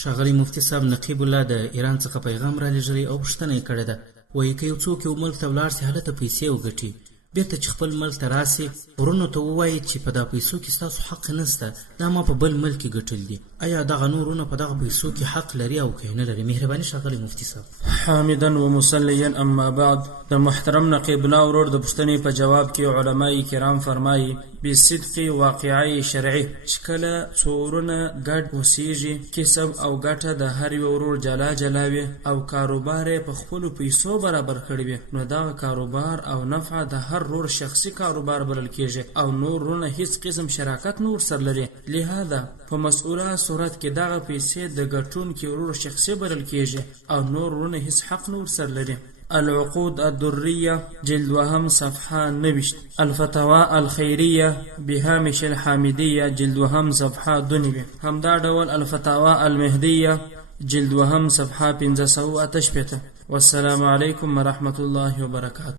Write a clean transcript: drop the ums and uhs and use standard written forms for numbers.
ښاغلی مفتي صاحب، نقیب الله د ایران څخه پیغام را لېږلی او پوښتنه یې کړې ده. وایي که یو څوک یو ملک ته ولاړ سي، هلته پیسې وګټي، بېرته چې خپل ملک ته راسي، ورونو ته ووایي چې په دا پیسو کې ستاسو حق نسته، دا ما په بل ملک کې ګټل دي. آیا دغه نور ورونه په دغه پیسو کې حق لري او که نه لري؟ مهرباني ښاغلی مفتي صاحب. حامدا و مصلیا اما بعد. د محترم نقیب الله ورور د پوښتنې په جواب کې علماء کرام فرمایي بصدق واقعي شرعي چې کله څو ورونه ګډ اوسېږي، کسب او ګټه د هر یو ورور جلا جلا وي او کاروبار یې په خپلو پیسو برابر کړی وي، نو دغه کاروبار او نفع د هر ورور شخصي کاروبار بلل کېږي او نور ورونه هیڅ قسم شراکت نور سره لري. لهذا په مسؤله صورت کې دغه پیسې د ګټونکي ورور شخصي بلل کېږي او نور ورونه هیڅ حق نور سره لري. العقود الدرية جلد وهم صفحة 90. الفتاوى الخيرية بهامش الحامدية جلد وهم صفحة 2. همدا ډول الفتاوى المهدية جلد وهم صفحة 588. والسلام عليكم ورحمة الله وبركاته.